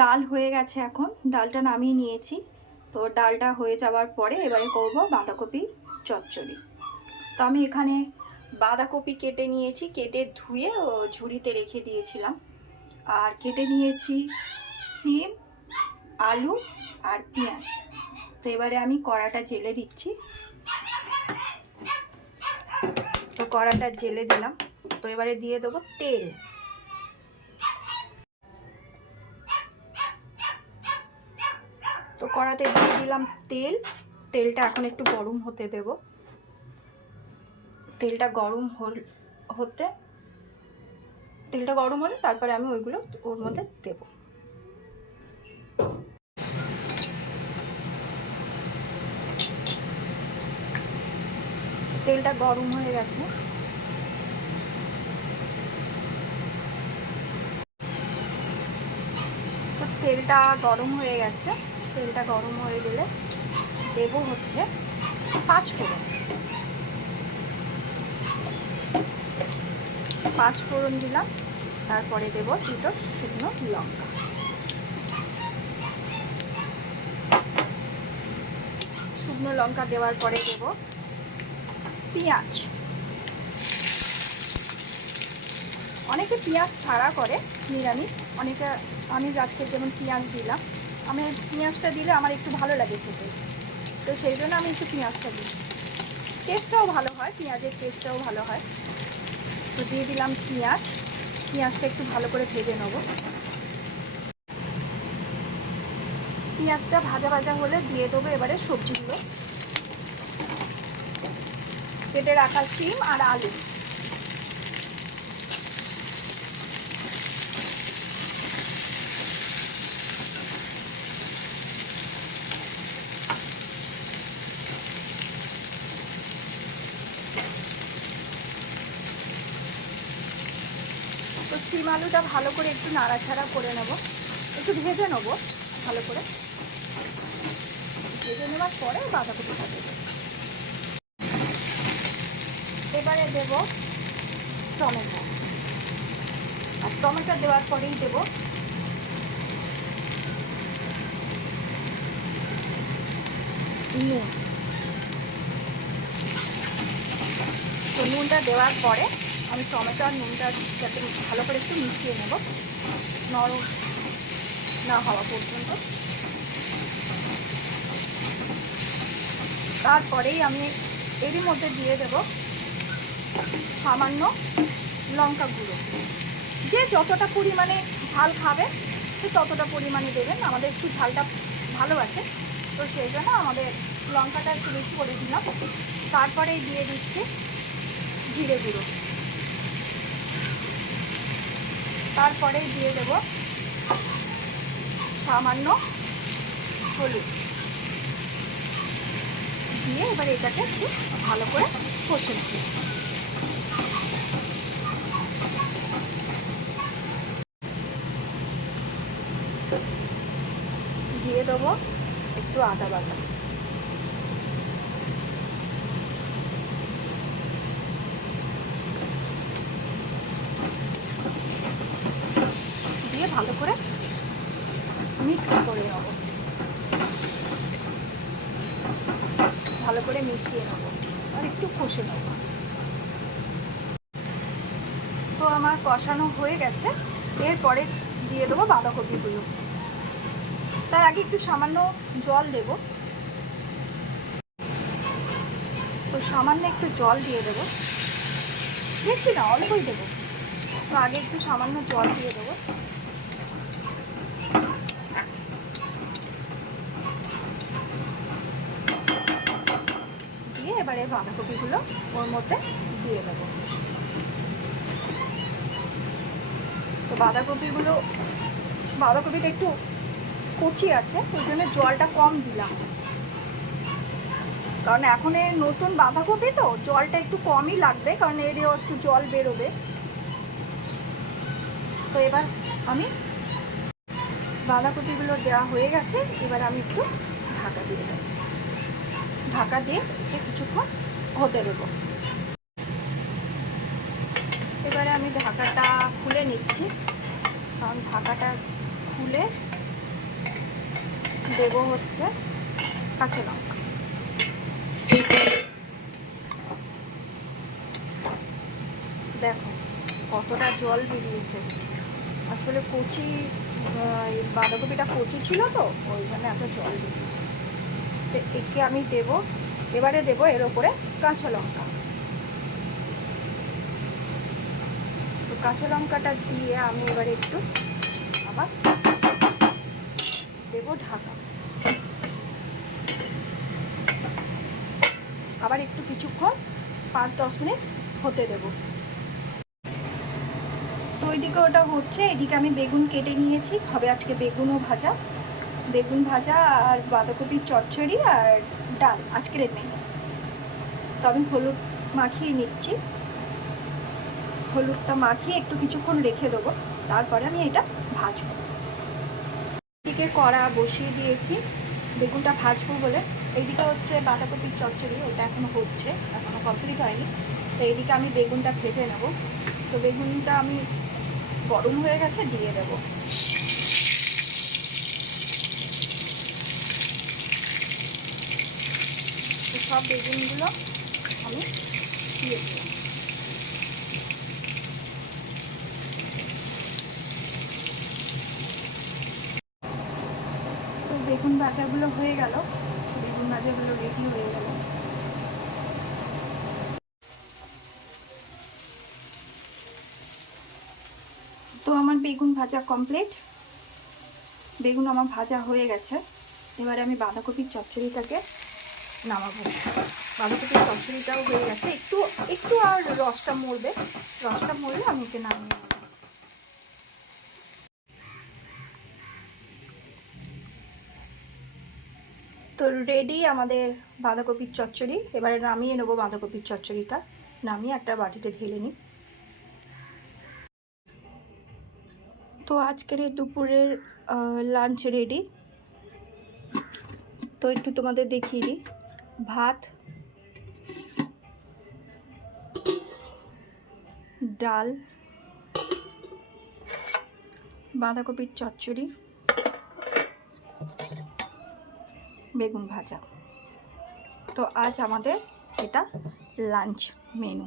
ডাল হয়ে গেছে, এখন ডালটা নামিয়ে নিয়েছি। তো ডালটা হয়ে যাওয়ার পরে এবারে করব বাঁধাকপি চচ্চড়ি। তো আমি এখানে বাঁধাকপি কেটে নিয়েছি, কেটে ধুয়ে ঝুড়িতে রেখে দিয়েছিলাম। আর কেটে নিয়েছি সিম, আলু আর পেঁয়াজ। তো এবারে আমি কড়াটা জেলে দিচ্ছি। তো কড়াটা জেলে দিলাম। তো এবারে দিয়ে দেবো তেল। তো কড়াতে দিয়ে দিলাম তেল। তেলটা এখন একটু গরম হতে দেব। তেলটা গরম হলে তারপরে আমি ওইগুলো ওর মধ্যে দেব। তেলটা গরম হয়ে গেছে। তো তেলটা গরম হয়ে গেছে। তেলটা গরম হয়ে গেলে দেব হচ্ছে 5 ফোড়ন। 5 ফোড়ন দিলাম। তারপরে দেব 2টো শুকনো লঙ্কা। শুকনো লঙ্কা দেওয়ার পরে দেব পেঁয়াজ। অনেকে পেঁয়াজ ছাড়া করে নিরামিষ, অনেকে আমি আজকে যেমন পেঁয়াজ দিলাম। আমি পেঁয়াজটা দিলে আমার একটু ভালো লাগে খেতে, তো সেই জন্য আমি একটু পেঁয়াজটা দিই। টেস্টটাও ভালো হয়, পেঁয়াজের টেস্টটাও ভালো হয়। তো দিয়ে দিলাম পেঁয়াজ। পেঁয়াজটা একটু ভালো করে ভেজে নেব। পেঁয়াজটা ভাজা ভাজা হলে দিয়ে দেবো এবারে সবজিগুলো। কেটে রাখা সিম আর আলু। তো সিম আলুটা ভালো করে একটু নাড়াচাড়া করে নেব, একটু ভেজে নেব ভালো করে। ভেজে নেওয়ার পরে বাঁধাকপিটা দেবো। এবারে দেব টমেটো। আর টমেটো দেওয়ার পরেই দেব নুন। তো নুনটা দেওয়ার পরে আমি টমেটো আর নুনটা যাতে ভালো করে একটু মিশিয়ে নেব, নরম না হওয়া পর্যন্ত। তারপরেই আমি এরই মধ্যে দিয়ে দেব সামান্য লঙ্কা গুঁড়ো। যে যতটা পরিমাণে ঝাল খাবে সে ততটা পরিমাণে দেবেন। আমাদের একটু ঝালটা ভালোবাসে, তো সেই জন্য আমাদের লঙ্কাটা একটু বেশি করে দিলাম। তারপরেই দিয়ে দিচ্ছি জিরে গুঁড়ো। তারপরেই দিয়ে দেব সামান্য হলুদ। দিয়ে এবার এটাকে একটু ভালো করে কষে নেব। দিয়ে দেবো একটু আদা বাটা। দিয়ে ভালো করে মিক্স করে নেব, ভালো করে মিশিয়ে নেব আর একটু কষে নেব। তো আমার কষানো হয়ে গেছে। এরপরে দিয়ে দেবো বাঁধাকপিগুলো। তার আগে একটু সামান্য জল দেব। তো সামান্য একটু জল দিয়ে দেবো, বেশি না অল্পই দেবো। তো আগে একটু সামান্য জল দিয়ে দেবো। দিয়ে এবারে বাঁধাকপিগুলো ওর মধ্যে দিয়ে দেবো। তো বাঁধাকপিটা একটু কচি আছে, ওই জন্য জলটা কম দিলাম। কারণ এখন নতুন বাঁধাকপি তো জলটা একটু কমই লাগবে, কারণ এরও একটু জল বেরোবে। তো এবার আমি বাঁধাকপিগুলো দেওয়া হয়ে গেছে। এবার আমি একটু ঢাকা দিয়ে দেবো। ঢাকা দিয়ে একে কিছুক্ষণ হতে দেবো। এবারে আমি ঢাকাটা খুলে নিচ্ছি, কারণ ঢাকাটা তুলে দেব হচ্ছে কাঁচা লঙ্কা। দেখো কতটা জল বেরিয়েছে, আসলে কচি বাঁধাকপিটা কচি ছিল তো ওই জন্য এত জল বেরিয়েছে। তো একে আমি দেব, এবারে দেব এর ওপরে কাঁচা লঙ্কা। তো কাঁচা লঙ্কাটা দিয়ে আমি এবারে একটু আবার দেব ঢাকা, আবার একটু কিছুক্ষণ 5-10 মিনিট হতে দেব। তো ওইদিকে ওটা হচ্ছে, এদিকে আমি বেগুন কেটে নিয়েছি, হবে আজকে বেগুনও ভাজা, বেগুন ভাজা আর বাঁধাকপির চচ্চড়ি আর ডাল আজকের মেনু। তো আমি হলুদ মাখিয়ে নিচ্ছি, হলুদটা মাখিয়ে একটু কিছুক্ষণ রেখে দেবো, তারপরে আমি এটা ভাজবো। এদিকে কড়া বসিয়ে দিয়েছি বেগুনটা ভাজবো বলে। এইদিকে হচ্ছে বাঁধাকপির চচ্চড়ি, ওটা এখনো হচ্ছে, এখনো কমপ্লিট হয়নি। তো এইদিকে আমি বেগুনটা ভেজে নেব। তো বেগুনটা আমি গরম হয়ে গেছে, দিয়ে দেব। তো সব বেগুনগুলো আমি দিয়ে দিলাম। তো বেগুন ভাজাগুলো হয়ে গেল, বেগুন ভাজাগুলো রেডি হয়ে গেল। তো আমার বেগুন ভাজা কমপ্লিট, বেগুন আমার ভাজা হয়ে গেছে। এবারে আমি বাঁধাকপির চচ্চড়িটাকে নামাবো। বাঁধাকপির চচ্চড়িটাও হয়ে গেছে, একটু একটু আর রসটা মরবে, রসটা মরলে আমি একে নামিয়ে নেব। তো রেডি আমাদের বাঁধাকপির চচ্চড়ি। এবারে নামিয়ে নেবো বাঁধাকপির চচ্চড়িটা, নামিয়ে একটা বাটিতে ঢেলে নিই। তো আজকের এই দুপুরের লাঞ্চ রেডি। তো একটু তোমাদের দেখিয়ে দিই, ভাত, ডাল, বাঁধাকপির চচ্চড়ি, বেগুন ভাজা। তো আজ আমাদের এটা লাঞ্চ মেনু।